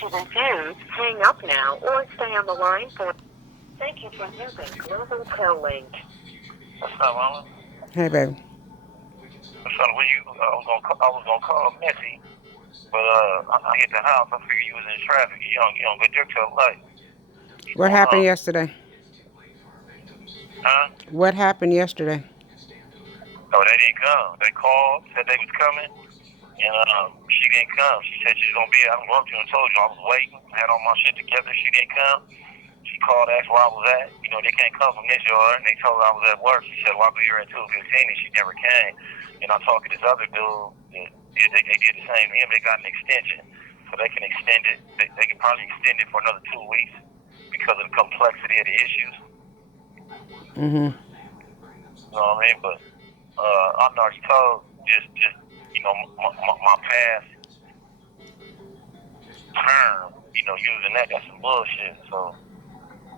To refuse, hang up now or stay on the line for... Thank you for using Global Tel Link. What's up, Alan? Hey, baby. What's up? I was gonna call Missy, but I hit the house. I figured you was in traffic. You don't get there till late. What's What going happened on? yesterday? Huh? What happened yesterday? Oh, they didn't come. They called, said they was coming, and she didn't come. She said she was gonna be. I wrote you and told you I was waiting. I had all my shit together. She didn't come. She called, asked where I was at. You know, they can't come from this yard, and they told her I was at work. She said, well, I'll be here at 2:15, and she never came. And I talked to this other dude. They did the same to him. They got an extension, so they can extend it. They can probably extend it for another 2 weeks because of the complexity of the issues. Mm-hmm. You know what I mean? But I'm not told just you know, my past term, you know, using that's some bullshit. So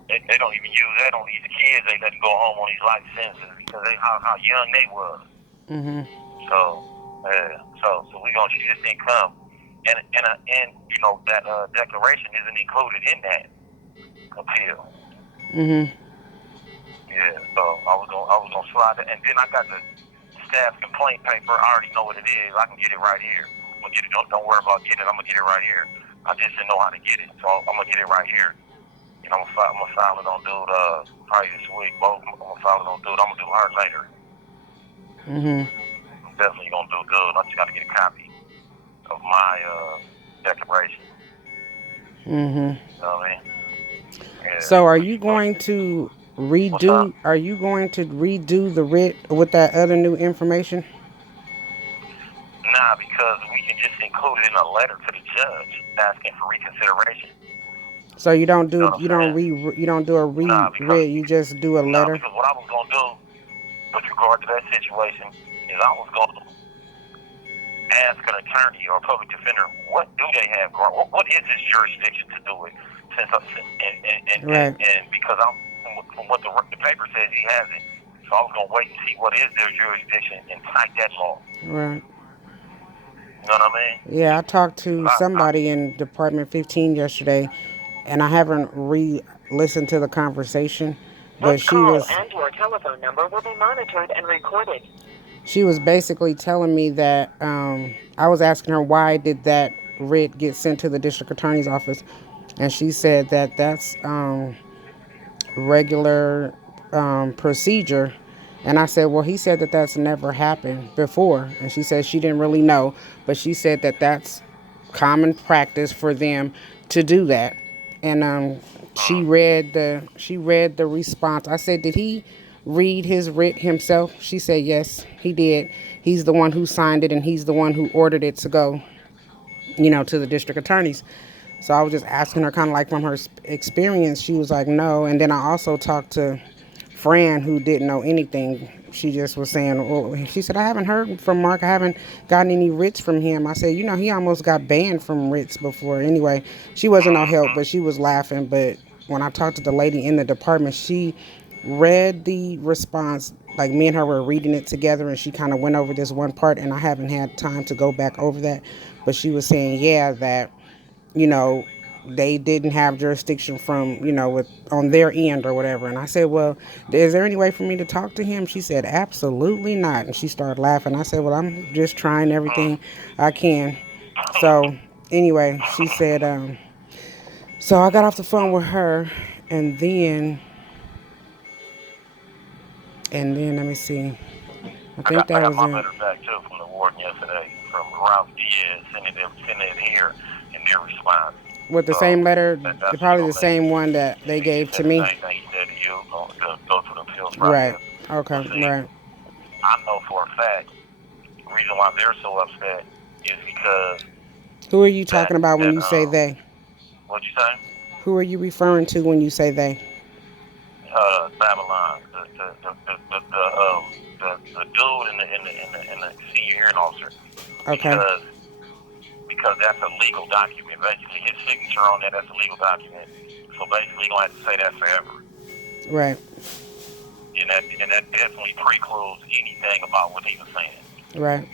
they don't even use that on these kids. They let them go home on these life sentences because how young they was. Mm-hmm. So so we gonna, she just didn't come, and you know that declaration isn't included in that appeal. Mm-hmm. Yeah. So I was gonna slide it, and then I got the staff complaint paper. I already know what it is. I can get it right here. I'm gonna get it. Don't worry about getting it. I'm gonna get it right here. I just didn't know how to get it, so I'm gonna get it right here. And I'm gonna file it on dude probably this week. Both I'm gonna file it on dude. I'm gonna do her later. Mm-hmm. I'm definitely gonna do dude. I just gotta get a copy of my declaration. Mm-hmm. You know what I mean? Yeah. So are you going to redo the writ with that other new information? Nah, because we can just include it in a letter to the judge asking for reconsideration. So you don't You know do what I'm saying? you don't do a Nah, re-writ, you just do a letter? because what I was gonna do with regard to that situation is I was gonna ask an attorney or a public defender, what do they have? What is this jurisdiction to do it? Right. And because from what the paper says, he has it. So I was gonna wait and see what is their jurisdiction and cite that law. Right. You know what I mean? Yeah, I talked to somebody in Department 15 yesterday, and I haven't re-listened to the conversation, but This call and your telephone number will be monitored and recorded. she was basically telling me that I was asking her why did that writ get sent to the district attorney's office, and she said that that's regular procedure. And I said, well, he said that that's never happened before. And she said she didn't really know, but she said that that's common practice for them to do that. And she read the response. I said, did he read his writ himself? She said, yes, he did. He's the one who signed it, and he's the one who ordered it to go, to the district attorneys. So I was just asking her kind of like from her experience. She was like, no. And then I also talked to Fran, who didn't know anything. She just was saying, well, she said, I haven't heard from Mark. I haven't gotten any writs from him. I said, he almost got banned from writs before. Anyway, she wasn't no help, but she was laughing. But when I talked to the lady in the department, she read the response. Like me and her were reading it together, and she kind of went over this one part, and I haven't had time to go back over that. But she was saying, yeah, that you know, they didn't have jurisdiction from, with on their end or whatever. And I said, well, is there any way for me to talk to him? She said, absolutely not. And she started laughing. I said, well, I'm just trying everything I can. So anyway, she said, so I got off the phone with her, and then let me see. I think I that got was my it. letter back too from the warden yesterday from Ralph Diaz sending it here in their response. With the So same letter, that's what probably gonna the make same it. one that they He gave said to the me. same thing he said to you. Go through the appeals Right. process. Okay. But see, Right. I know for a fact the reason why they're so upset is because Who are you talking about when you say that they? what'd you say? Who are you referring to when you say they? Babylon, the dude in the senior hearing officer, Okay. because that's a legal document. Basically, his signature on that's a legal document. So basically, you're gonna have to say that forever. Right. And that definitely precludes anything about what he was saying. Right.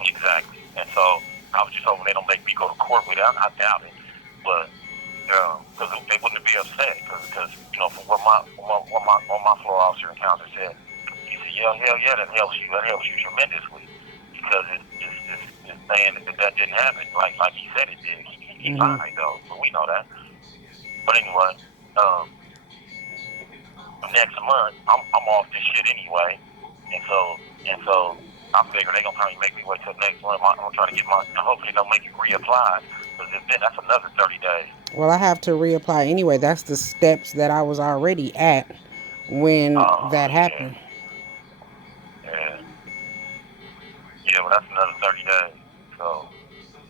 Exactly. And so I was just hoping they don't make me go to court with it. I doubt it. But because they wouldn't be upset because from what my floor officer encounter said, he said, yeah, hell yeah, that helps you tremendously because it's saying that didn't happen like he said it did. He lied though, but we know that. But anyway, next month I'm off this shit anyway, and so I figure they're gonna probably make me wait till next month. I'm gonna try to get hopefully they'll make you reapply because that's another 30 days. Well, I have to reapply anyway. That's the steps that I was already at when that happened. Yeah. Yeah, well, that's another 30 days. So,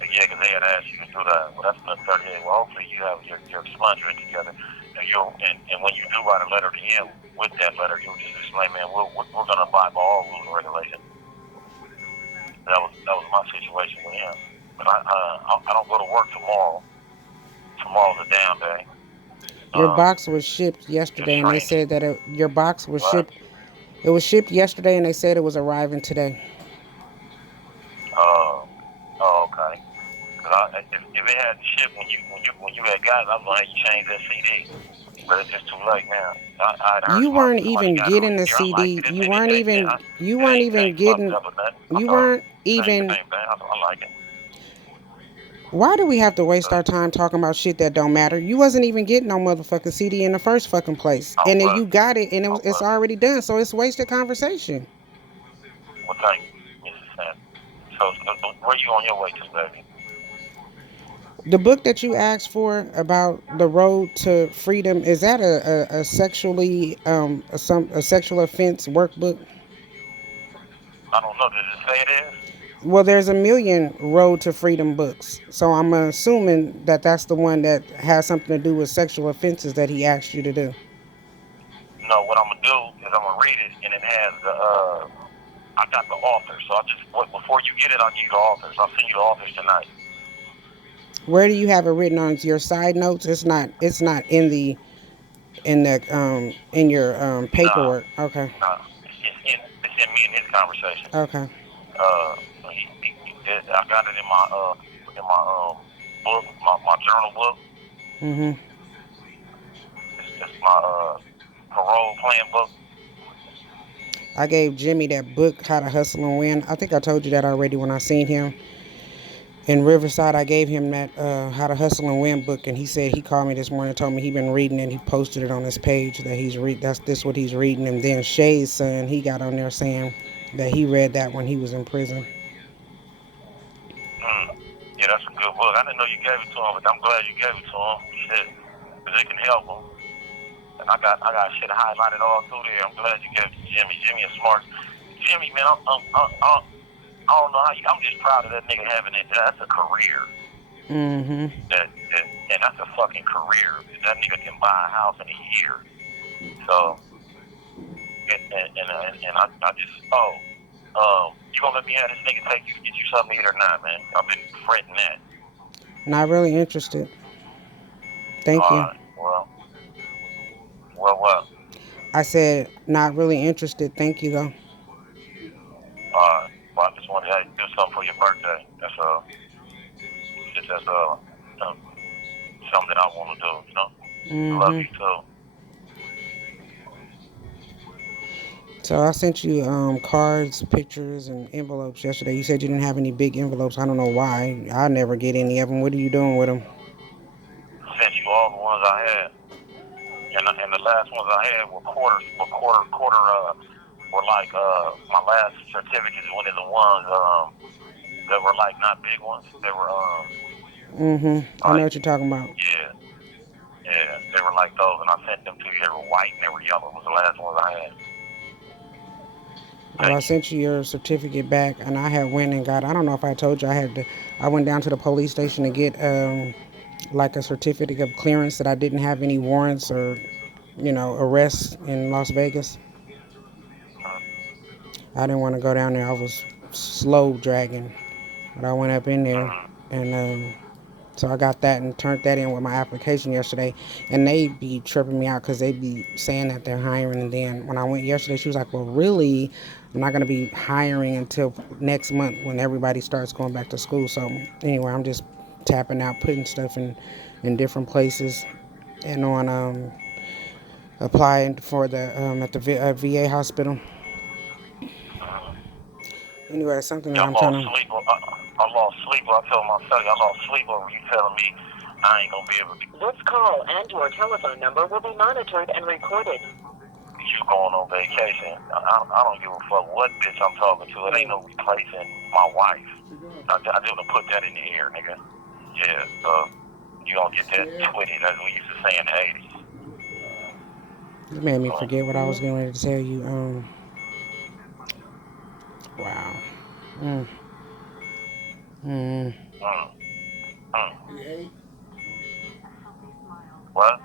yeah, because they had asked you to do that. Well, that's another 30 days. Well, hopefully you have your expungement together. And when you do write a letter to him, with that letter, you'll just explain, man, we're going to abide by all rules and regulations. That was my situation with him. But I don't go to work tomorrow. Tomorrow's a down day. Your box was shipped yesterday, and they said that your box was shipped. It was shipped yesterday, and they said it was arriving today. Oh, okay. Cause if it had shipped when you had got it, I was gonna have you change that CD. But it's just too late now. You weren't even getting the CD. You weren't even getting. You weren't even. I like it. Why do we have to waste our time talking about shit that don't matter? You wasn't even getting no motherfucking CD in the first fucking place, and then you got it, and it's already done. So it's wasted conversation. Well, thank you, Mrs. Sam. So where you on your way to, baby? The book that you asked for about the road to freedom, is that a sexually a sexual offense workbook? I don't know. Does it say it is? Well, there's a million Road to Freedom books, so I'm assuming that that's the one that has something to do with sexual offenses that he asked you to do. No, what I'm gonna do is I'm gonna read it, and it has the I got the author, so before you get it, I'll give you the authors. I'll send you the authors tonight. Where do you have it written on your side notes? It's not in your paperwork. Nah, okay. Nah, it's in me and his conversation. Okay. I got it in my book, my journal book. Mhm. It's my parole plan book. I gave Jimmy that book, How to Hustle and Win. I think I told you that already when I seen him in Riverside. I gave him that How to Hustle and Win book, and he said he called me this morning and told me he been reading it, and he posted it on his page that he's that's what he's reading. And then Shay's son, he got on there saying that he read that when he was in prison. Yeah, that's a good book. I didn't know you gave it to him, but I'm glad you gave it to him. Shit, because it can help him. And I got shit highlighted all through there. I'm glad you gave it to Jimmy. Jimmy is smart. Jimmy, man, I don't know how I'm just proud of that nigga having it. That's a career. Mm-hmm. And that's a fucking career. That nigga can buy a house in a year. So, and I just you gonna let me have this nigga take you, get you something to eat or not, man? I've been fretting that. Not really interested. Thank you. Well, what? I said, not really interested. Thank you, though. Well, I just wanted to do something for your birthday. That's something I want to do, you know? Mm-hmm. I love you, too. So I sent you cards, pictures, and envelopes yesterday. You said you didn't have any big envelopes. I don't know why. I never get any of them. What are you doing with them? I sent you all the ones I had. And the last ones I had were were like my last certificates went in the ones that were like not big ones. They were I know what you're talking about. Yeah, they were like those, and I sent them to you. They were white and they were yellow. It was the last ones I had. Well, I sent you your certificate back, and I had went and got. I don't know if I told you I went down to the police station to get like a certificate of clearance that I didn't have any warrants or arrests in Las Vegas. I didn't want to go down there. I was slow dragging, but I went up in there, and so I got that and turned that in with my application yesterday. And they be tripping me out because they be saying that they're hiring, and then when I went yesterday, she was like, "Well, really, I'm not going to be hiring until next month when everybody starts going back to school." So anyway, I'm just tapping out, putting stuff in different places, and on applying for the at the VA hospital. Anyway, something that Yeah, I I'm lost trying to. sleep. I lost sleep. I told myself I lost sleep over you telling me I ain't gonna be able to. This call and your telephone number will be monitored and recorded. You going on vacation? I don't give a fuck what bitch I'm talking to. It ain't no replacing my wife. I just want to put that in the air, nigga. Yeah, so you gonna get that twitty, as we used to say in the 80s. You made me forget what I was getting ready to tell you. Wow. Mm. Mm. What?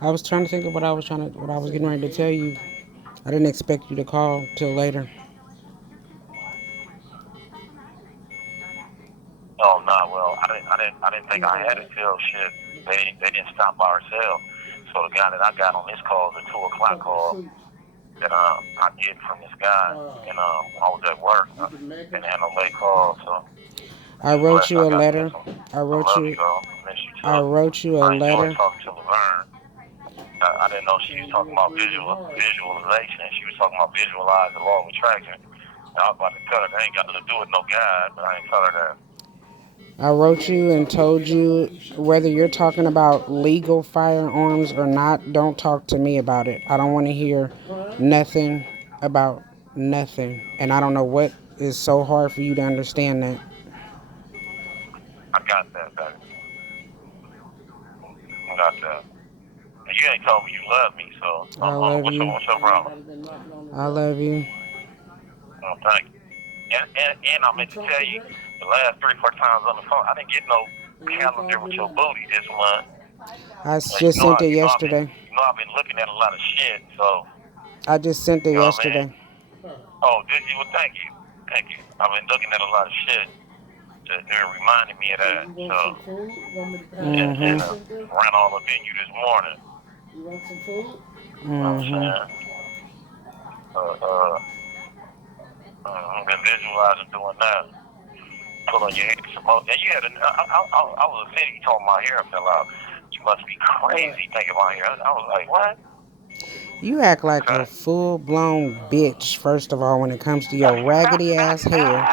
I was trying to think of what I was getting ready to tell you. I didn't expect you to call till later. Oh no, well I didn't think I had it till shit. They didn't stop by ourselves. So the guy that I got on this call, the 2 o'clock call that I get from this guy, and I was at work and had no late call, so I just wrote blessed you I a got this letter. one. I I wrote love you you. though. Miss you I too. wrote you a I enjoy letter. talking to Laverne. I didn't know she was talking about visualization. She was talking about visualize the law of attraction. And I was about to tell her that ain't got nothing to do with no guy, but I ain't tell her that. I wrote you and told you whether you're talking about legal firearms or not, don't talk to me about it. I don't want to hear nothing about nothing. And I don't know what is so hard for you to understand that. I got that, baby. I got that. And you ain't told me you love me, so I love what's you. your problem? I love you. Oh, thank you. And I meant to tell you, the last 3-4 times on the phone, I didn't get no calendar with your booty this month. I just sent it yesterday. I've been looking at a lot of shit, so I just sent it you know what I mean? yesterday. Oh, did you? Well, thank you. Thank you. I've been looking at a lot of shit that they're reminding me of that. So, and ran all up in you this morning. You want some food? You know what I'm saying? I've been visualizing doing that. Pull on your hair some more. And you had I was offended you told my hair fell out. You must be crazy thinking my hair. I was like, what? You act like a full-blown bitch, first of all, when it comes to your raggedy-ass hair.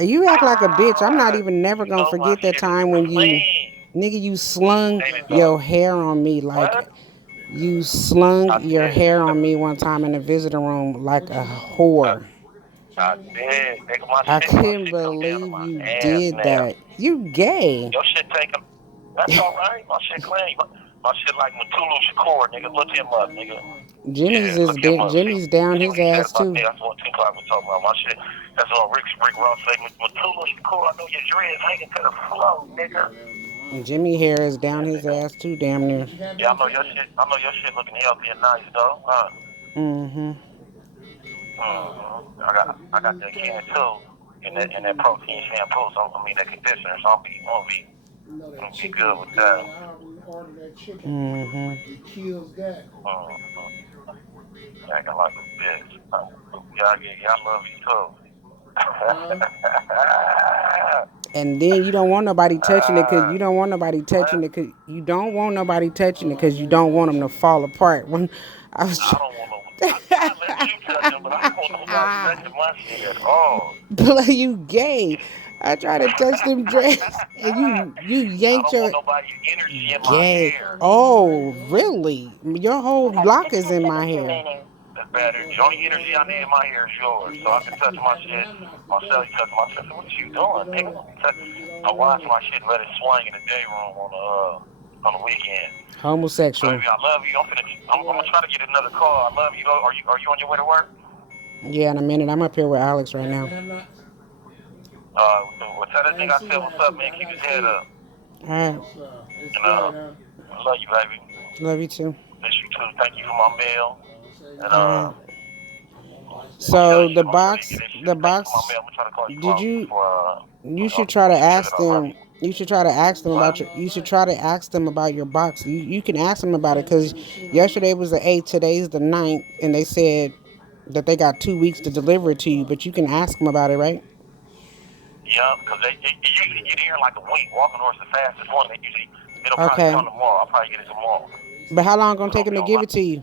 You act like a bitch. I'm not even never going to forget that time when you slung your hair on me like... You slung your hair on me one time in the visitor room like a whore. I did. I couldn't believe you did that. You gay. Your shit taking. That's all right. My shit clean. My shit like Matulu Shakur, nigga. Look him up, nigga. Jimmy's down his ass too. That's what Tupac was talking about. My shit. That's what Rick Ross say. Matulu Shakur. I know your dreads hanging to the floor, nigga. Jimmy hair is down his ass too, damn near. Yeah, I know your shit looking healthy and nice though, huh? I got that can too, in that protein shampoo. So I mean that conditioner. So I'll be good with that. Acting like a bitch. Yeah, I love you too. And then you don't want nobody touching it because you don't want nobody touching it because you don't want nobody touching it because you don't want them to fall apart. When I was, I don't want no. I let you touch them, but I don't want nobody touching my shit at all. But you gay. I try to touch them dreads and you yanked your. I don't want nobody energy in my Gay. hair. Oh, really? Your whole lock is in my hair. That's better. The only energy I need in my hair is yours, so I can touch my shit. Myself, you touch my shit. What you doing, nigga? I watch my shit and let it swing in the day room on the weekend. Homosexual. Baby, I love you. I'm gonna try to get another call. I love you. Are you on your way to work? Yeah, in a minute. I'm up here with Alex right now. Tell that nigga I said what's up, man. Keep his head up. All right. And I love you, baby. Love you too. Miss you too. Thank you for my mail. And so the box. Did you? You should try to ask them. You should try to ask them about your. You should try to ask them about your box. You can ask them about it because yesterday was the 8th, today's the 9th, and they said that they got 2 weeks to deliver it to you. But you can ask them about it, right? Yeah, because they usually get here in like a week. Walking horse the fastest one. They usually it'll probably Okay. come tomorrow. I'll probably get it tomorrow. But how long gonna So take don't him be to on give my. it to you?